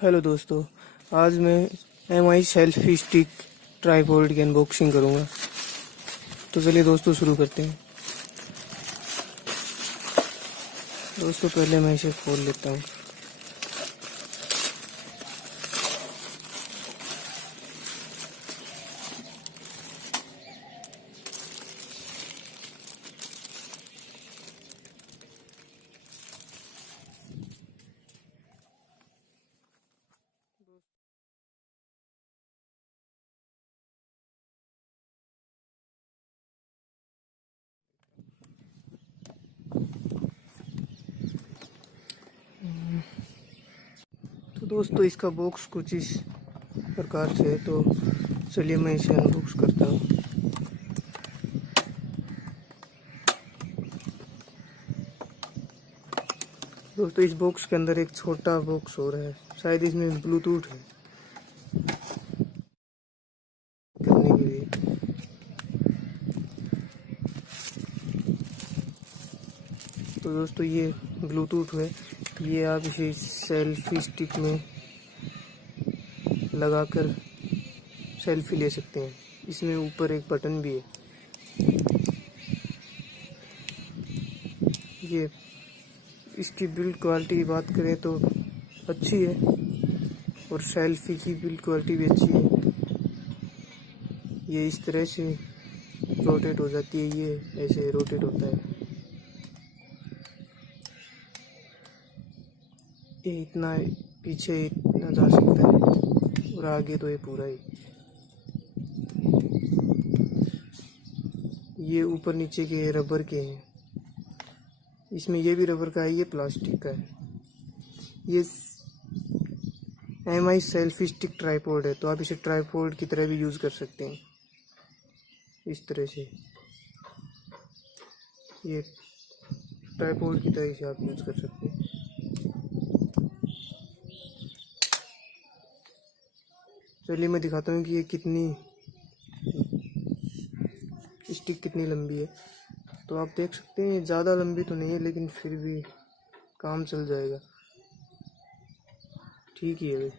Hello दोस्तों, आज मैं MI सेल्फी स्टिक ट्राइपॉड की अनबॉक्सिंग करूंगा। तो चलिए दोस्तों शुरू करते हैं। दोस्तों पहले मैं इसे खोल लेता हूँ। तो दोस्तों इसका बॉक्स कुछ इस प्रकार से है, तो चलिए मैं इसे अनबॉक्स करता हूँ। दोस्तों इस बॉक्स के अंदर एक छोटा बॉक्स और है, शायद इसमें ब्लूटूथ है करने के लिए। तो दोस्तों ये ब्लूटूथ है, ये आप इसे सेल्फी स्टिक में लगाकर सेल्फी ले सकते हैं। इसमें ऊपर एक बटन भी है। ये इसकी बिल्ड क्वालिटी की बात करें तो अच्छी है, और सेल्फी की बिल्ड क्वालिटी भी अच्छी है। ये इस तरह से रोटेट हो जाती है, ये ऐसे रोटेट होता है। ये इतना पीछे इतना जा सकता है, और आगे तो ये पूरा ही। ये ऊपर नीचे के रबर के हैं, इसमें ये भी रबर का है, ये प्लास्टिक का है। ये MI सेल्फी स्टिक ट्राइपॉड है, तो आप इसे ट्राइपॉड की तरह भी यूज़ कर सकते हैं। इस तरह से ये ट्राइपॉड की तरह से आप यूज़ कर सकते हैं। चलिए मैं दिखाता हूँ कि ये स्टिक कितनी लंबी है। तो आप देख सकते हैं ज़्यादा लंबी तो नहीं है, लेकिन फिर भी काम चल जाएगा, ठीक ही है।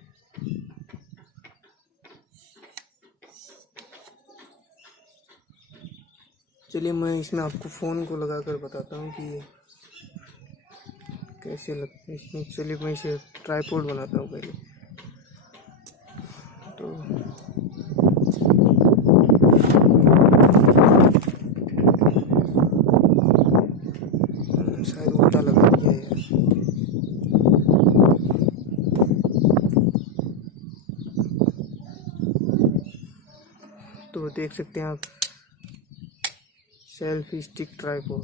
चलिए मैं इसमें आपको फ़ोन को लगा कर बताता हूँ कि ये कैसे लगता है इसमें। चलिए मैं इसे ट्राइपॉड बनाता हूँ पहले। तो शायद उल्टा लगा दिया है। तो देख सकते हैं आप सेल्फी स्टिक ट्राइपॉड।